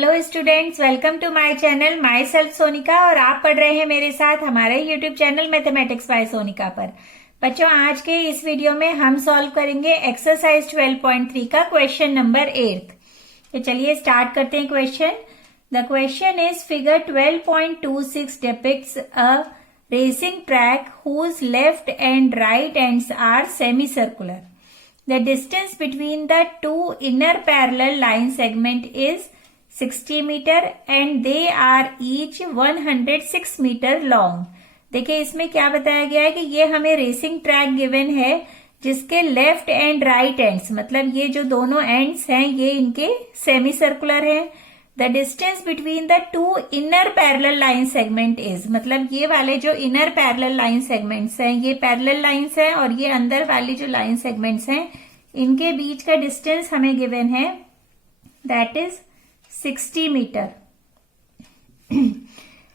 Hello students, welcome to my channel my self Sonika. और आप पढ़ रहे हैं मेरे साथ हमारे YouTube channel mathematics bye Sonika पर। बच्चों, आज के इस वीडियो में हम सॉल्व करेंगे एक्सरसाइज 12.3 का क्वेश्चन नंबर 8। तो चलिए स्टार्ट करते हैं question. The question is figure 12.26 depicts a racing track whose left and right ends are semi circular. The distance between the two inner parallel line segment is 60 meter and they are each 106 meter long. देखिए इसमें क्या बताया गया है कि ये हमें racing track given है जिसके लेफ्ट एंड राइट एंड्स, मतलब ये जो दोनों एंड्स हैं ये इनके सेमी सर्कुलर हैं. The distance between the two inner parallel line segment is, मतलब ये वाले जो इनर पैरेलल लाइन सेगमेंट्स हैं ये पैरेलल लाइंस हैं और ये अंदर वाली जो लाइन सेगमेंट्स हैं इनके बीच का डिस्टेंस हमें गिवन है, that is 60 metre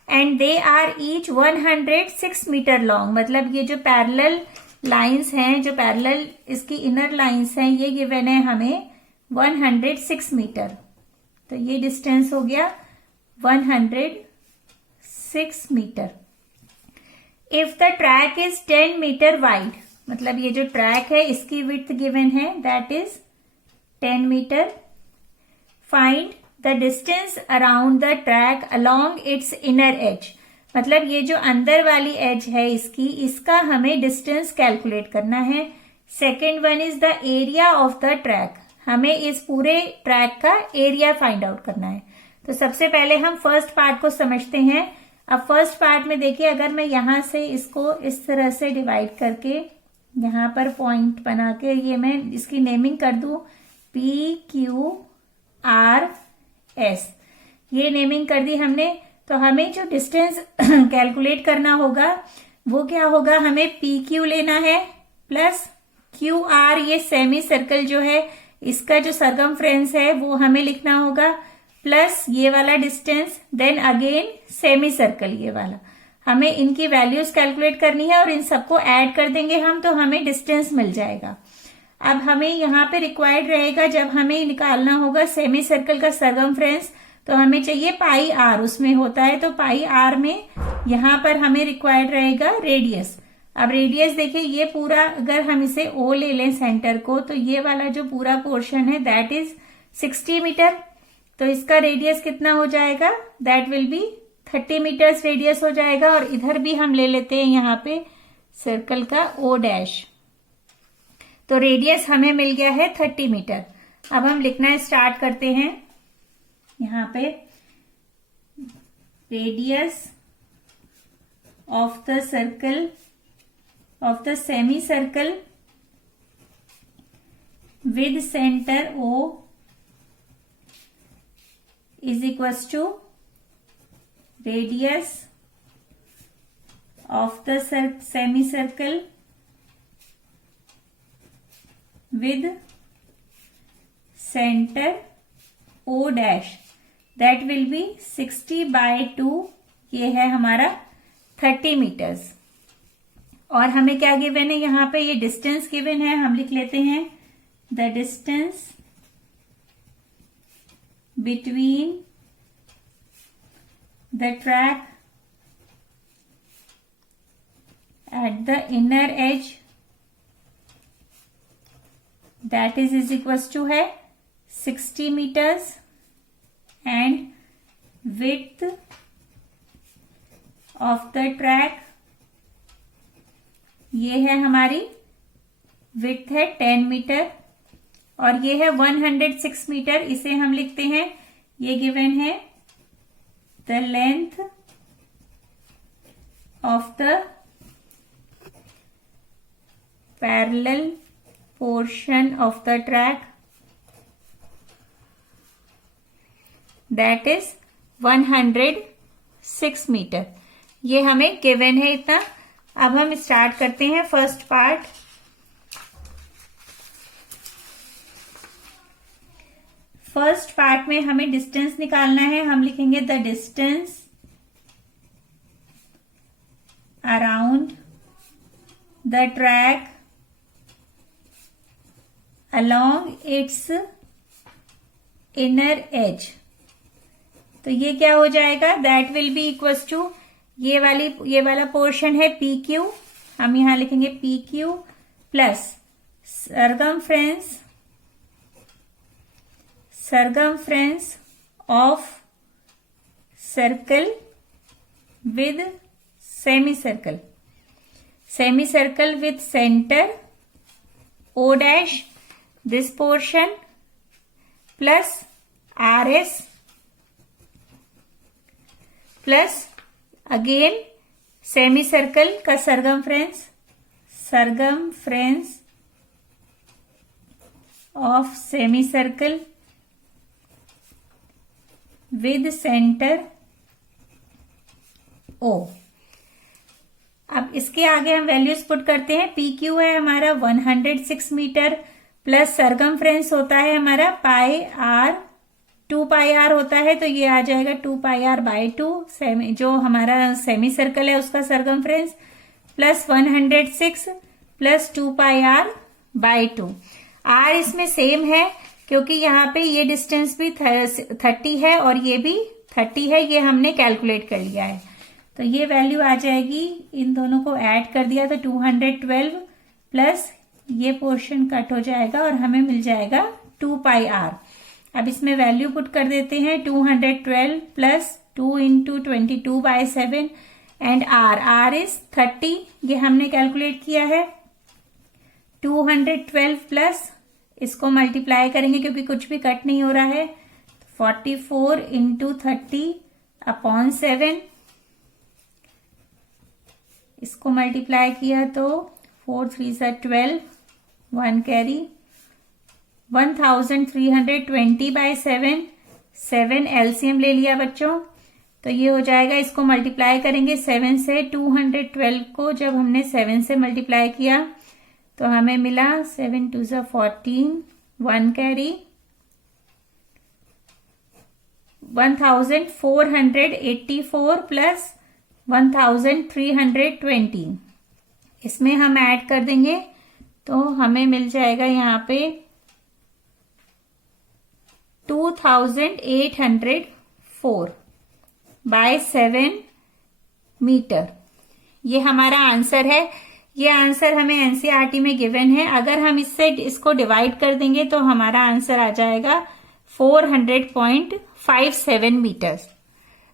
and they are each 106 metre long. मतलब ये जो पैरेलल लाइंस हैं, जो पैरेलल इसकी इनर लाइंस हैं, ये गिवन है हमें 106 मीटर. तो ये डिस्टेंस हो गया 106 metre. If the track is 10 metre wide, मतलब ये जो ट्रैक है इसकी विड्थ गिवन है, that is 10 metre. Find the distance around the track along its inner edge, मतलब ये जो अंदर वाली एज है इसकी, इसका हमें डिस्टेंस कैलकुलेट करना है. Second one is the area of the track, हमें इस पूरे ट्रैक का एरिया फाइंड आउट करना है. तो सबसे पहले हम फर्स्ट पार्ट को समझते हैं. अब फर्स्ट पार्ट में देखिए, अगर मैं यहां से इसको इस तरह से डिवाइड करके यहां पर पॉइंट बना के ये मैं इसकी नेमिंग कर दूं PQRS, ये नेमिंग कर दी हमने. तो हमें जो डिस्टेंस कैलकुलेट करना होगा वो क्या होगा, हमें PQ लेना है प्लस QR, ये सेमी सर्कल जो है इसका जो सरकमफ्रेंस है वो हमें लिखना होगा, प्लस ये वाला distance, then again semi circle ये वाला. हमें इनकी वैल्यूज कैलकुलेट करनी है और इन सबको ऐड कर देंगे हम, तो हमें डिस्टेंस मिल जाएगा. अब हमें यहाँ पे रिक्वायर्ड रहेगा, जब हमें निकालना होगा सेमी सर्कल का सरकमफ्रेंस, तो हमें चाहिए पाई आर, उसमें होता है. तो पाई आर में यहाँ पर हमें रिक्वायर्ड रहेगा रेडियस. अब रेडियस देखिए, ये पूरा अगर हम इसे ओ ले लें सेंटर को, तो ये वाला जो पूरा पोर्शन है दैट इज 60 मीटर. तो इसका रेडियस कितना हो जाएगा, that will be 30 metres radius हो जाएगा. और इधर भी हम ले लेते हैं यहाँ पे सर्कल का ओ डैश. तो रेडियस हमें मिल गया है 30 मीटर. अब हम लिखना स्टार्ट करते हैं. यहाँ पे radius of the circle of the semicircle with center O is equals to radius of the semicircle with center O dash, that will be 60/2. ये है हमारा 30 मीटर्स. और हमें क्या गिवन है यहाँ पे, ये डिस्टेंस गिवन है, हम लिख लेते हैं the distance between the track at the inner edge, that is equals to है 60 metres and width of the track, ये है हमारी विड्थ है 10 मीटर और ये है 106 मीटर. इसे हम लिखते हैं, ये गिवन है the length of the parallel portion of the track, that is 106 metre. ये हमें गिवन है इतना. अब हम स्टार्ट करते हैं फर्स्ट पार्ट. फर्स्ट पार्ट में हमें डिस्टेंस निकालना है. हम लिखेंगे the distance around the track along its inner edge, तो ये क्या हो जाएगा, that will be equals to ये वाला पोर्शन है पी क्यू, हम यहां लिखेंगे P Q plus circumference of circle with semicircle with center O dash, this portion plus RS plus again semicircle का circumference of semicircle with center O। अब इसके आगे हम वैल्यूज पुट करते हैं। पी क्यू है हमारा 106 मीटर प्लस सरकमफ्रेंस होता है हमारा पाई आर, 2 पाई आर होता है, तो ये आ जाएगा 2 पाई आर बाई 2, जो हमारा सेमी सर्कल है उसका circumference, plus 106 plus 2 pi R by 2। R इसमें सेम है क्योंकि यहाँ पे ये डिस्टेंस भी 30 है और ये भी 30 है, ये हमने कैलकुलेट कर लिया है। तो ये वैल्यू आ जाएगी, इन दोनों को ऐड कर दिया तो 212 प्लस ये पोर्शन कट हो जाएगा और हमें मिल जाएगा 2 पाई आर। अब इसमें वैल्यू पुट कर देते हैं, 212 plus 2 into 22/7 and R is 30, ये हमने कैलकुलेट किया है। 212 प्लस इसको मल्टीप्लाई करेंगे क्योंकि कुछ भी कट नहीं हो रहा है, 44 इंटू 30/7, इसको मल्टीप्लाई किया तो 4 3 12, 1 कैरी, 1320/7, 7 एलसीएम ले लिया बच्चों, तो ये हो जाएगा। इसको मल्टीप्लाई करेंगे 7 से, 212 को जब हमने 7 से मल्टीप्लाई किया तो हमें मिला 7 2 14, 1 कैरी, 1484 प्लस 1320, इसमें हम ऐड कर देंगे तो हमें मिल जाएगा यहाँ पे 2804/7 मीटर। ये हमारा आंसर है। ये आंसर हमें एनसीईआरटी में गिवन है। अगर हम इसको डिवाइड कर देंगे तो हमारा आंसर आ जाएगा 400.57 मीटर।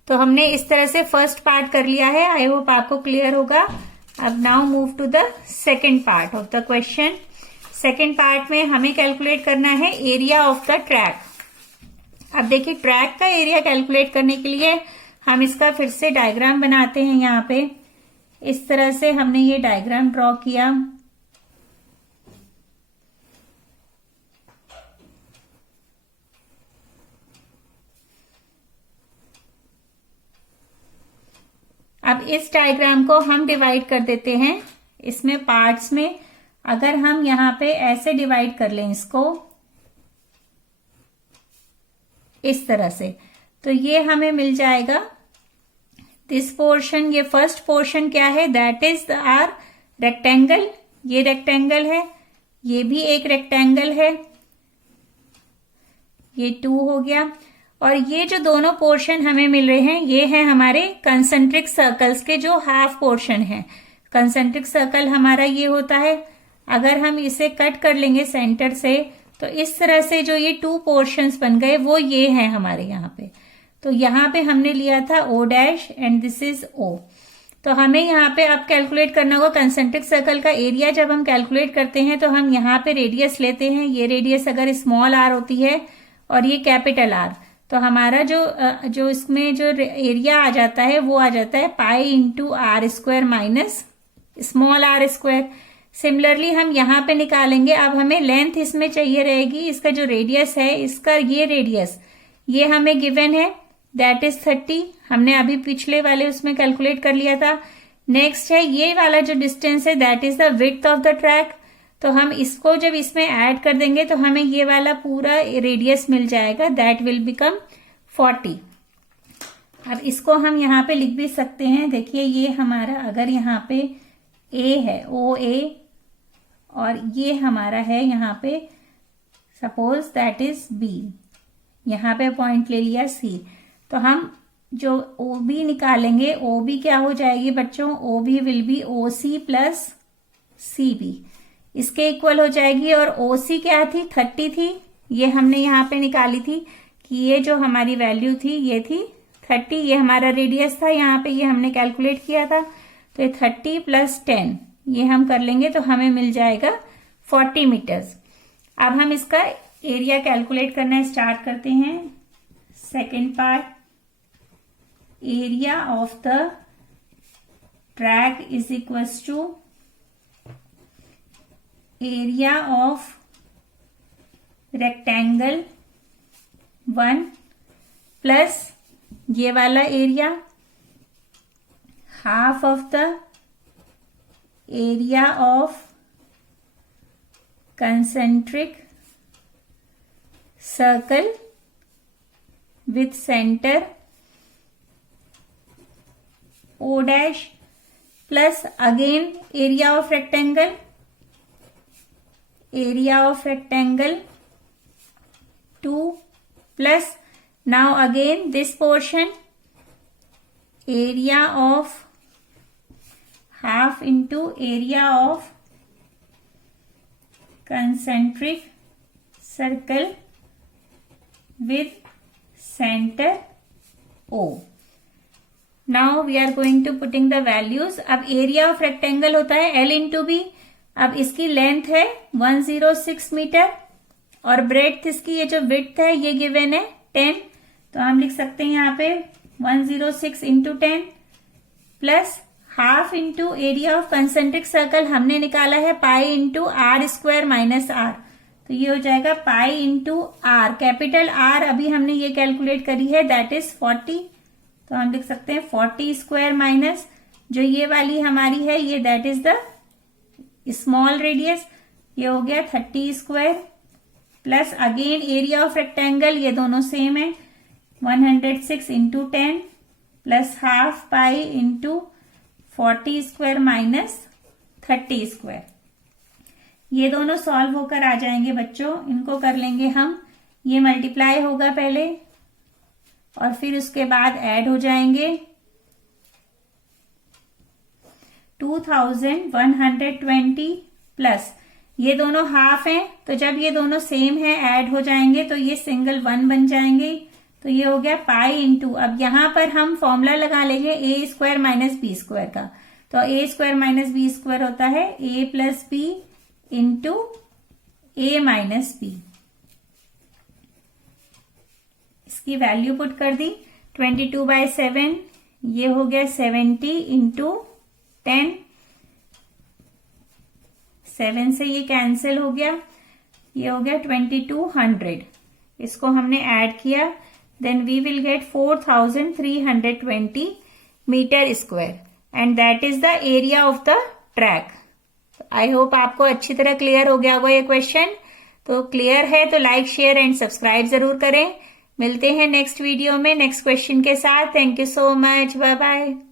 तो हमने इस तरह से फर्स्ट पार्ट कर लिया है। आई होप आपको क्लियर होगा। अब now move to the second part of the question. Second part में हमें कैलकुलेट करना है एरिया ऑफ द ट्रैक। अब देखिए, ट्रैक का एरिया कैलकुलेट करने के लिए हम इसका फिर से डायग्राम बनाते हैं। यहाँ पे इस तरह से हमने ये डायग्राम ड्रॉ किया। अब इस डायग्राम को हम डिवाइड कर देते हैं इसमें पार्ट्स में। अगर हम यहाँ पे ऐसे डिवाइड कर लें इसको इस तरह से, तो ये हमें मिल जाएगा दिस पोर्शन। ये फर्स्ट पोर्शन क्या है, दैट इज आर रेक्टेंगल। ये रेक्टेंगल है, ये भी एक रेक्टेंगल है, ये 2 हो गया। और ये जो दोनों पोर्शन हमें मिल रहे हैं ये हैं हमारे कंसेंट्रिक सर्कल्स के जो हाफ पोर्शन है। कंसेंट्रिक सर्कल हमारा ये होता है। अगर हम इसे कट कर लेंगे सेंटर से तो इस तरह से जो ये 2 पोर्शंस बन गए वो ये हैं हमारे यहाँ पे। तो यहाँ पे हमने लिया था O dash and this is O। तो हमें यहाँ पे अब कैलकुलेट करना होगा कंसेंट्रिक सर्कल का एरिया। जब हम कैलकुलेट करते हैं तो हम यहाँ पे रेडियस लेते हैं। ये रेडियस अगर स्मॉल r होती है और ये कैपिटल R, तो हमारा जो इसमें जो एरिया आ जाता है वो आ जाता है pi into r² minus small r²। Similarly हम यहाँ पे निकालेंगे। अब हमें लेंथ इसमें चाहिए रहेगी। इसका जो रेडियस है, इसका ये रेडियस ये हमें गिवन है, दैट इज 30। हमने अभी पिछले वाले उसमें कैलकुलेट कर लिया था। नेक्स्ट है ये वाला जो डिस्टेंस है, that is the width of the track. तो हम इसको जब इसमें ऐड कर देंगे तो हमें ये वाला पूरा रेडियस मिल जाएगा, दैट विल बिकम 40। अब इसको हम यहाँ पे लिख भी सकते हैं। देखिए, ये हमारा अगर यहाँ पे A है, OA, और ये हमारा है यहाँ पे सपोज दैट इज B, यहाँ पे पॉइंट ले लिया C। तो हम जो OB निकालेंगे, OB क्या हो जाएगी बच्चों, OB will be OC plus CB, इसके इक्वल हो जाएगी। और OC क्या थी, 30 थी, ये हमने यहाँ पे निकाली थी कि ये जो हमारी वैल्यू थी ये थी 30, ये हमारा रेडियस था, यहाँ पे ये हमने कैलकुलेट किया था। तो ये 30 प्लस 10 ये हम कर लेंगे तो हमें मिल जाएगा 40 मीटर्स। अब हम इसका एरिया कैलकुलेट करना स्टार्ट करते हैं। Second part, area of the track is equals to area of rectangle 1 plus ये वाला area half of the area of concentric circle with centre O dash plus again area of rectangle, area of rectangle 2 plus now again this portion area of half into area of concentric circle with center O. Now we are going to putting the values. अब area of rectangle होता है L into B। अब इसकी length है 106 metre और breadth इसकी, ये जो विड्थ है ये गिवन है 10, तो हम लिख सकते हैं यहाँ पे 106 into 10 plus half into area of concentric circle हमने निकाला है pi into R square minus R, तो ये हो जाएगा pi into R, capital R अभी हमने ये कैलकुलेट करी है दैट इज 40, तो हम लिख सकते हैं 40 स्क्वायर माइनस जो ये वाली हमारी है ये that is the small radius, ये हो गया 30 square plus again area of rectangle, ये दोनों सेम है 106 into 10 plus half pi into 40 square minus 30 square. ये दोनों सॉल्व होकर आ जाएंगे बच्चों, इनको कर लेंगे हम, ये मल्टीप्लाई होगा पहले और फिर उसके बाद ऐड हो जाएंगे 2120 प्लस ये दोनों हाफ हैं, तो जब ये दोनों सेम है ऐड हो जाएंगे तो ये सिंगल 1 बन जाएंगे, तो ये हो गया पाई इंटू, अब यहां पर हम फॉर्मूला लगा लेंगे ए स्क्वायर माइनस बी स्क्वायर का, तो ए स्क्वायर माइनस बी स्क्वायर होता है ए प्लस बी इंटू ए माइनस बी। इसकी वैल्यू पुट कर दी 22/7, ये हो गया 70 इंटू 10, 7 से ये कैंसिल हो गया, ये हो गया 2200, इसको हमने ऐड किया then we will get 4320 metre square and that is the area of the track. I hope आपको अच्छी तरह क्लियर हो गया होगा ये क्वेश्चन, तो क्लियर है तो लाइक शेयर एंड सब्सक्राइब जरूर करें। मिलते हैं नेक्स्ट वीडियो में नेक्स्ट क्वेश्चन के साथ। Thank you so much, bye bye.